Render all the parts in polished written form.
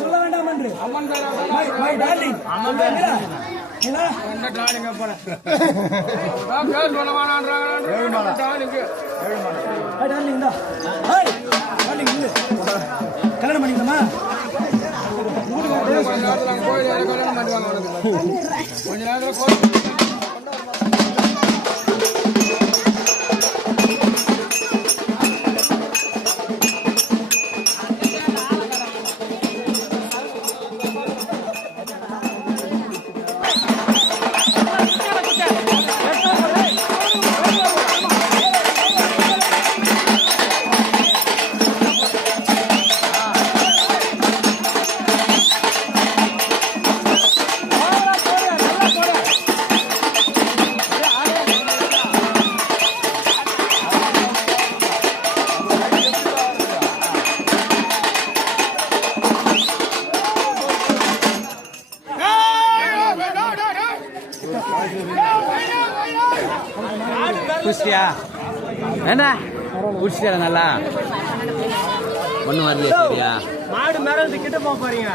சொல்ல வேண்டாம் என்று கல்யாணம் பண்ணிக்கலாமா? கொஞ்ச நேரத்தில் குடிச்சியா? என்ன குடிச்சியா? நல்லா ஒண்ணு வரலையா? சரியா? மாடு மேல கிட்ட போக போறீங்க.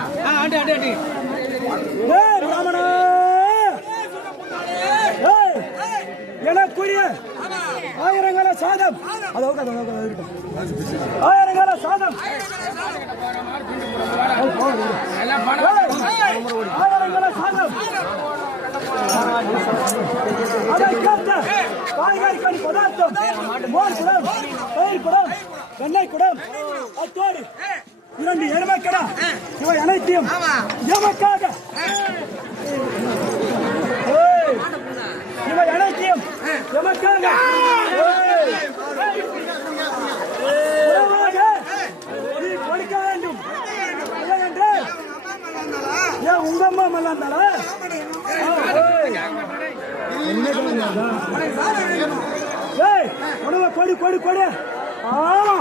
எனக்குரிய ஆயிரங்கால சாதம், ஆயிரங்கால சாதம், ஆயிரங்கால சாதம், காய்கறி கறி பதார்த்தம், மோர் குடம், தயிர் குடம், வெண்ணெய் குடம், அத்தோடு 2 எருமைக்கடா. இவை அனைத்தையும் எமக்காக, இவை அனைத்தையும் எமக்காக நீ கொடுக்க வேண்டும். ஏன் உங்க அம்மா மல்லாந்தாளா? உணவை கொடு கொடு கொடு. ஆமா